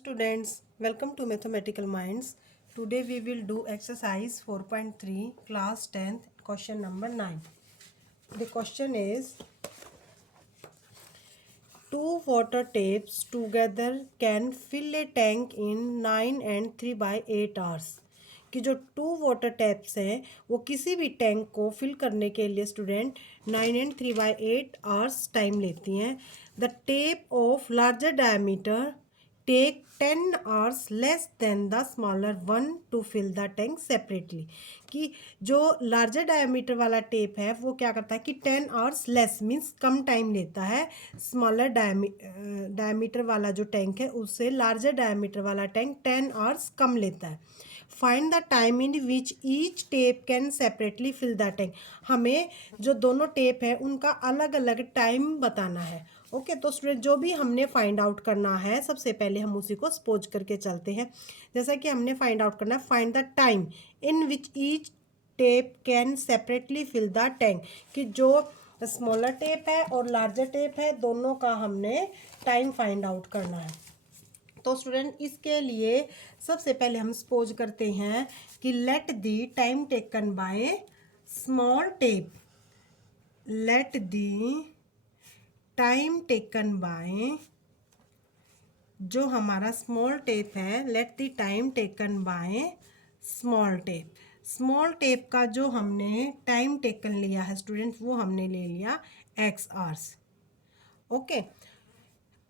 students, welcome to Mathematical Minds. Today we will do exercise 4.3 class 10th question number 9. The question is two water tapes together can fill a tank in 9 and 3/8 hours. कि जो to water taps हैं वो किसी भी tank को fill करने के लिए स्टूडेंट 9 and 3/8 आवर्स टाइम लेती हैं. The tape of larger diameter take 10 hours less than the smaller one to fill the tank separately. कि जो लार्जर डायमीटर वाला टेप है वो क्या करता है कि 10 आवर्स लेस मीन्स कम टाइम लेता है. स्मॉलर डायमीटर वाला जो टैंक है उससे लार्जर डायमीटर वाला टैंक 10 आवर्स कम लेता है. Find the time in which each tap can separately fill the tank. हमें जो दोनों टेप है उनका अलग अलग टाइम बताना है. ओके तो स्टूडेंट जो भी हमने फाइंड आउट करना है सबसे पहले हम उसी को सपोज करके चलते हैं. जैसा कि हमने फाइंड आउट करना है find the time in which each tap can separately fill the tank. कि जो स्मॉलर टेप है और लार्जर टेप है दोनों का हमने टाइम फाइंड आउट करना है. तो स्टूडेंट इसके लिए सबसे पहले हम सपोज करते हैं कि let the time taken by small tape. Let the time taken by जो हमारा स्मॉल टेप है let the time taken by small tape. Small tape का जो हमने टाइम टेकन लिया है स्टूडेंट वो हमने ले लिया x आवर्स. ओके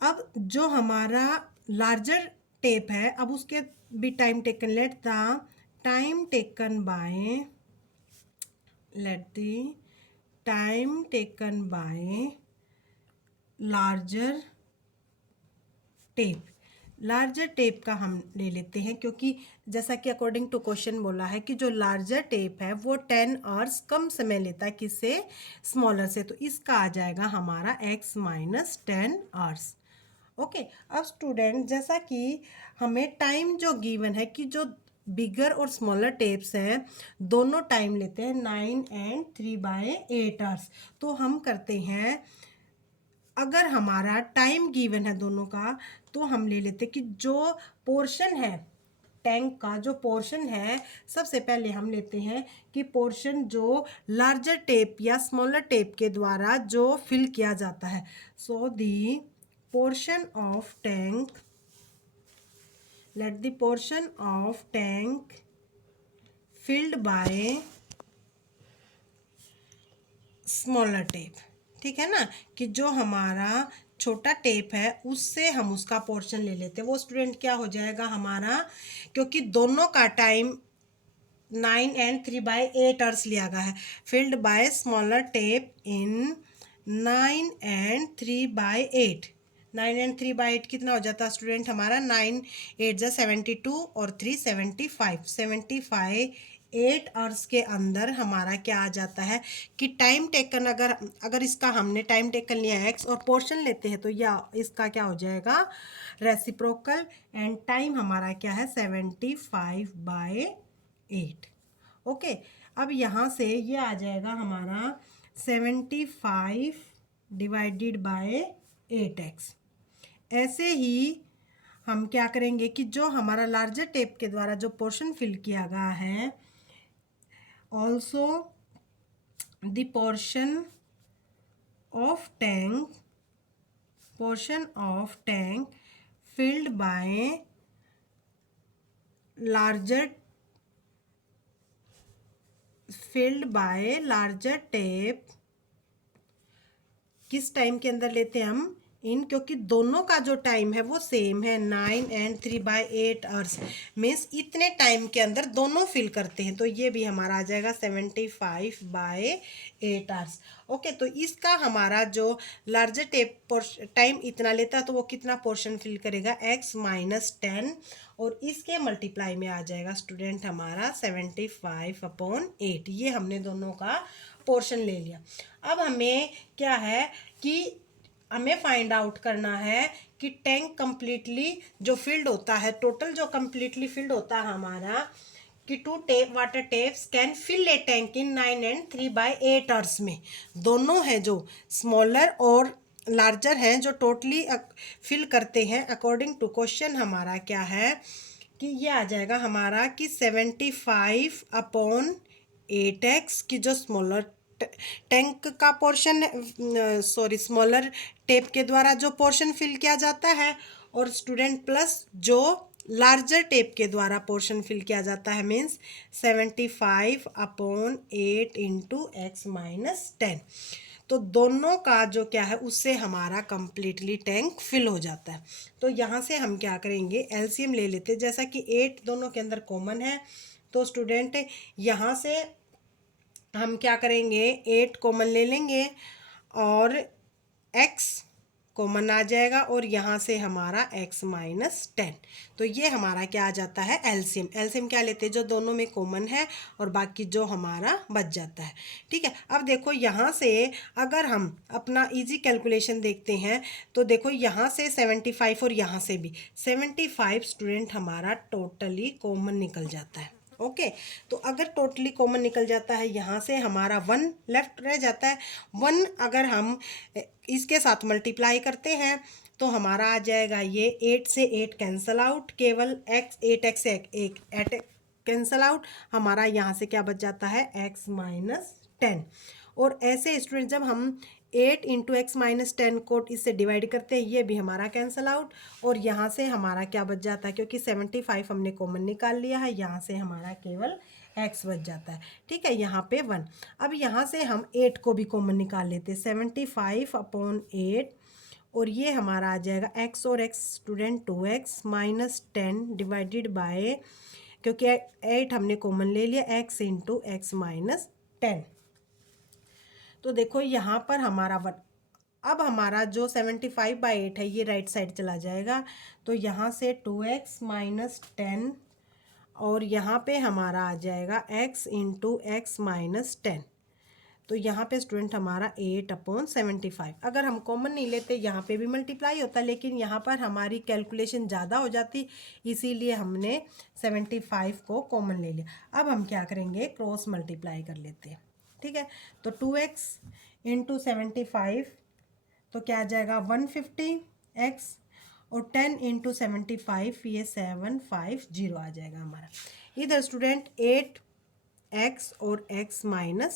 अब जो हमारा लार्जर टेप है अब उसके भी time taken let the time taken by let the time taken by larger tape. Larger tape का हम ले लेते हैं क्योंकि जैसा कि अकॉर्डिंग टू क्वेश्चन बोला है कि जो लार्जर टेप है वो 10 आवर्स कम समय लेता है किससे स्मॉलर से. तो इसका आ जाएगा हमारा x माइनस 10 आवर्स. ओके अब स्टूडेंट जैसा कि हमें टाइम जो गिवन है कि जो बिगर और स्मॉलर टेप्स हैं दोनों टाइम लेते हैं 9 and 3/8 आवर्स. तो हम करते हैं अगर हमारा टाइम गिवन है दोनों का तो हम ले लेते कि जो पोर्शन है टैंक का जो पोर्शन है सबसे पहले हम लेते हैं कि पोर्शन जो लार्जर टेप या स्मॉलर टेप के द्वारा जो फिल किया जाता है. So the portion of tank let the portion of tank filled by smaller tape. ठीक है ना कि जो हमारा छोटा टेप है उससे हम उसका पोर्शन ले लेते हैं. वो स्टूडेंट क्या हो जाएगा हमारा क्योंकि दोनों का टाइम 9 and 3/8 आवर्स लिया गया है. Filled by smaller tape in 9 and 3/8. 9 and 3/8 कितना हो जाता है स्टूडेंट हमारा 9 8 जा 72 और 3 75 8 आवर्स के अंदर हमारा क्या आ जाता है कि टाइम टेकन अगर इसका हमने टाइम टेकन लिया x और पोर्शन लेते हैं तो या इसका क्या हो जाएगा रेसिप्रोकल एंड टाइम हमारा क्या है 75/8. ओके अब यहाँ से ये आ जाएगा हमारा 75 डिवाइडेड बाय 8x. ऐसे ही हम क्या करेंगे कि जो हमारा लार्जर टेप के द्वारा जो पोर्शन फिल किया गया है also the portion of tank filled by larger tape किस टाइम के अंदर लेते हैं हम इन क्योंकि दोनों का जो टाइम है वो सेम है 9 and 3/8 आवर्स मीन्स इतने टाइम के अंदर दोनों फिल करते हैं. तो ये भी हमारा आ जाएगा 75/8 आवर्स. ओके तो इसका हमारा जो लार्जर टेप टाइम इतना लेता है तो वो कितना पोर्शन फिल करेगा x माइनस 10 और इसके मल्टीप्लाई में आ जाएगा स्टूडेंट हमारा 75/8. ये हमने दोनों का पोर्शन ले लिया. अब हमें क्या है कि हमें फाइंड आउट करना है कि टैंक कंप्लीटली जो फिल्ड होता है टोटल जो कंप्लीटली फिल्ड होता है हमारा कि two water taps can fill a tank in 9 and 3/8 hours में. दोनों है जो स्मॉलर और लार्जर हैं जो टोटली फिल करते हैं अकॉर्डिंग टू क्वेश्चन हमारा क्या है कि ये आ जाएगा हमारा कि 75/8x की जो स्मॉलर टैंक का पोर्शन, सॉरी स्मॉलर टेप के द्वारा जो पोर्शन फिल किया जाता है, और स्टूडेंट प्लस जो लार्जर टेप के द्वारा पोर्शन फिल किया जाता है, मीन्स 75/8 इंटू x-10। तो दोनों का जो क्या है उससे हमारा कंप्लीटली टैंक फिल हो जाता है। तो यहाँ से हम क्या करेंगे, एलसीएम ले लेते हैं। जैसा कि 8 दोनों के अंदर कॉमन है, तो स्टूडेंट यहाँ से हम क्या करेंगे, 8 कॉमन ले लेंगे और x कॉमन आ जाएगा, और यहाँ से हमारा x-10। तो ये हमारा क्या आ जाता है, एलसीएम। एलसीएम क्या लेते हैं, जो दोनों में कॉमन है और बाकी जो हमारा बच जाता है। ठीक है, अब देखो यहाँ से अगर हम अपना इजी कैलकुलेशन देखते हैं तो देखो यहाँ से 75 और यहाँ से भी 75 स्टूडेंट हमारा टोटली कॉमन निकल जाता है। ओके, तो अगर टोटली कॉमन निकल जाता है, यहाँ से हमारा 1 लेफ्ट रह जाता है। 1 अगर हम इसके साथ मल्टीप्लाई करते हैं तो हमारा आ जाएगा ये 8 से 8 कैंसल आउट, केवल x 8x से 8 कैंसल आउट, हमारा यहाँ से क्या बच जाता है, x-10। और ऐसे स्टूडेंट जब हम 8 इंटू x-10 को इससे डिवाइड करते हैं, ये भी हमारा कैंसल आउट, और यहाँ से हमारा क्या बच जाता है, क्योंकि 75 हमने कॉमन निकाल लिया है, यहाँ से हमारा केवल x बच जाता है। ठीक है, यहाँ पे 1। अब यहाँ से हम 8 को भी कॉमन निकाल लेते हैं, 75/8, और ये हमारा आ जाएगा x और x student 2x-10 divided by, क्योंकि 8 हमने कॉमन ले लिया, x इंटू x-10। तो देखो यहाँ पर हमारा 1। अब हमारा जो 75/8 है ये राइट साइड चला जाएगा, तो यहाँ से 2x-10, और यहाँ पे हमारा आ जाएगा x इंटू x-10। तो यहाँ पे स्टूडेंट हमारा 8/75। अगर हम कॉमन नहीं लेते यहाँ पे भी मल्टीप्लाई होता, लेकिन यहाँ पर हमारी कैलकुलेशन ज़्यादा हो जाती, इसीलिए हमने 75 को कॉमन ले लिया। अब हम क्या करेंगे, क्रॉस मल्टीप्लाई कर लेते हैं। ठीक है, तो 2x इंटू 75, तो क्या आ जाएगा 150x, और 10 इंटू 75 ये 750 आ जाएगा हमारा। इधर स्टूडेंट 8x और x-10।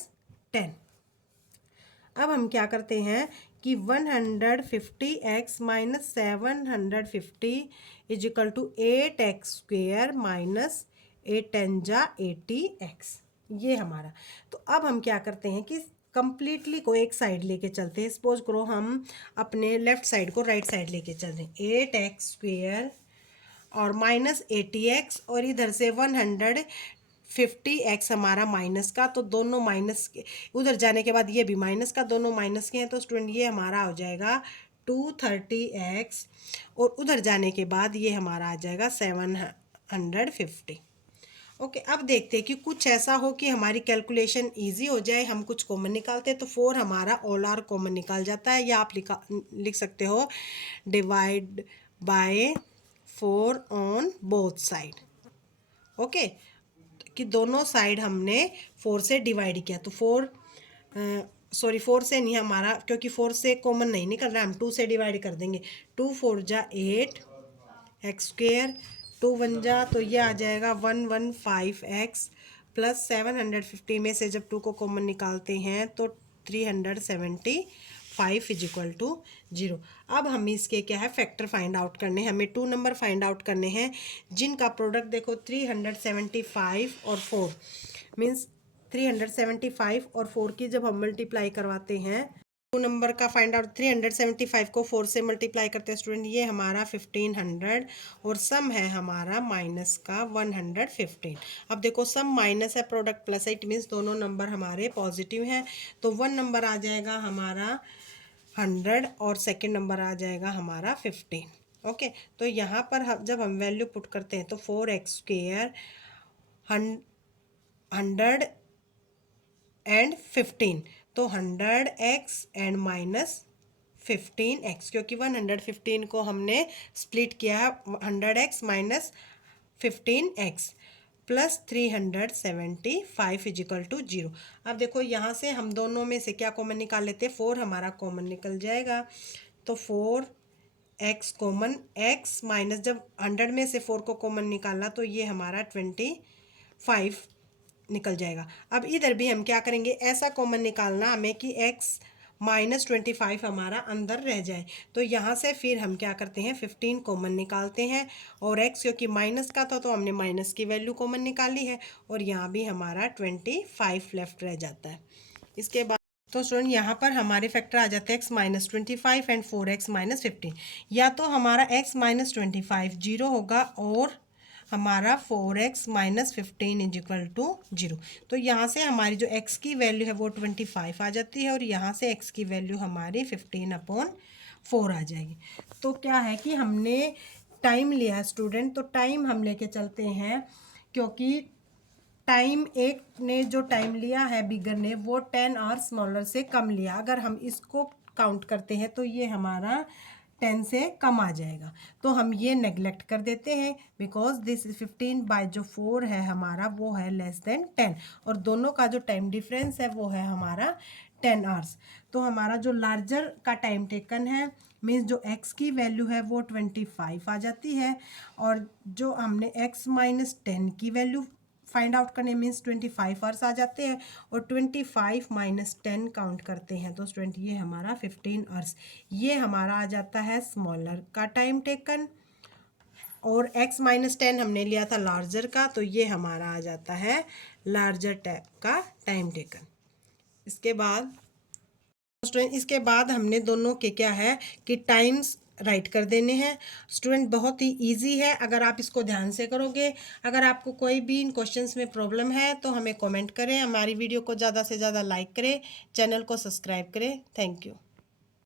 अब हम क्या करते हैं कि 150x-750 is equal to 8x² minus 8×10⁻80x, ये हमारा। तो अब हम क्या करते हैं कि कंप्लीटली को एक साइड लेके चलते हैं। सपोज करो हम अपने लेफ्ट साइड को राइट साइड लेके चल रहे हैं, 8x² और माइनस 80x, और इधर से 150x हमारा माइनस का, तो दोनों माइनस के उधर जाने के बाद ये भी माइनस का, दोनों माइनस के हैं, तो स्टूडेंट ये हमारा हो जाएगा 230x, और उधर जाने के बाद ये हमारा आ जाएगा 750। ओके, अब देखते हैं कि कुछ ऐसा हो कि हमारी कैलकुलेशन इजी हो जाए, हम कुछ कॉमन निकालते हैं, तो 4 हमारा ऑल आर कॉमन निकाल जाता है, या आप लिख सकते हो divide by 4 on both side. Okay, कि दोनों साइड हमने 4 से डिवाइड किया, तो 4 से नहीं हमारा, क्योंकि 4 से कॉमन नहीं निकल रहा, हम 2 से डिवाइड कर देंगे। 2 4 जा 8 x², 2 1 जा, तो ये आ जाएगा 115x प्लस 750 में से जब 2 को कॉमन निकालते हैं तो 375 इज इक्वल टू 0। अब हम इसके क्या है, फैक्टर फाइंड आउट करने हैं, हमें 2 नंबर फाइंड आउट करने हैं जिनका प्रोडक्ट देखो 375 और 4, मीन्स 375 और 4 की जब हम मल्टीप्लाई करवाते हैं, 2 नंबर का फाइंड आउट, 375 को 4 से मल्टीप्लाई करते हैं स्टूडेंट, ये हमारा 1500, और सम है हमारा माइनस का 115। अब देखो सम माइनस है, प्रोडक्ट प्लस है, इट मीन्स दोनों नंबर हमारे पॉजिटिव हैं, तो 1 नंबर आ जाएगा हमारा 100 और सेकेंड नंबर आ जाएगा हमारा 15। ओके, तो यहाँ पर जब हम वैल्यू पुट करते हैं तो 4x² 100 एंड 15, तो 100x एंड माइनस 15x, क्योंकि 115 को हमने स्प्लिट किया है 100x minus 15x, plus 375 is equal to 0। अब देखो यहाँ से हम दोनों में से क्या कॉमन निकाल लेते हैं, 4 हमारा कॉमन निकल जाएगा। तो 4x कॉमन, x माइनस, जब 100 में से 4 को कॉमन निकाला तो ये हमारा 25 निकल जाएगा। अब इधर भी हम क्या करेंगे, ऐसा कॉमन निकालना हमें कि x माइनस 25 हमारा अंदर रह जाए। तो यहाँ से फिर हम क्या करते हैं, 15 कॉमन निकालते हैं, और x क्योंकि माइनस का था तो हमने माइनस की वैल्यू कॉमन निकाली है, और यहाँ भी हमारा 25 लेफ्ट रह जाता है। इसके बाद तो स्टूडेंट यहाँ पर हमारे फैक्टर आ जाते हैं x minus 25 and 4x minus 15। या तो हमारा x माइनस 25 जीरो होगा और हमारा 4x minus 15 is equal to 0। तो यहाँ से हमारी जो x की वैल्यू है वो 25 आ जाती है, और यहाँ से x की वैल्यू हमारी 15/4 आ जाएगी। तो क्या है कि हमने टाइम लिया स्टूडेंट, तो टाइम हम लेके चलते हैं, क्योंकि टाइम एक ने जो टाइम लिया है बिगर ने वो 10 और स्मॉलर से कम लिया। अगर हम इसको काउंट करते हैं तो ये हमारा 10 से कम आ जाएगा, तो हम ये नेगलेक्ट कर देते हैं, बिकॉज दिस 15/4 है हमारा वो है लेस देन 10, और दोनों का जो टाइम डिफरेंस है वो है हमारा 10 आवर्स। तो हमारा जो लार्जर का टाइम टेकन है मीन्स जो x की वैल्यू है वो 25 आ जाती है, और जो हमने x माइनस 10 की वैल्यू फाइंड आउट करने मीन्स 25 आवर्स आ जाते हैं, और 25 माइनस 10 काउंट करते हैं तो स्टूडेंट ये हमारा 15 आवर्स, ये हमारा आ जाता है स्मॉलर का टाइम टेकन, और x माइनस 10 हमने लिया था लार्जर का, तो ये हमारा आ जाता है लार्जर टैप का टाइम टेकन। इसके बाद हमने दोनों के क्या है कि टाइम्स राइट कर देने हैं। स्टूडेंट बहुत ही इजी है अगर आप इसको ध्यान से करोगे। अगर आपको कोई भी इन क्वेश्चंस में प्रॉब्लम है तो हमें कमेंट करें, हमारी वीडियो को ज़्यादा से ज़्यादा लाइक करें, चैनल को सब्सक्राइब करें। Thank you.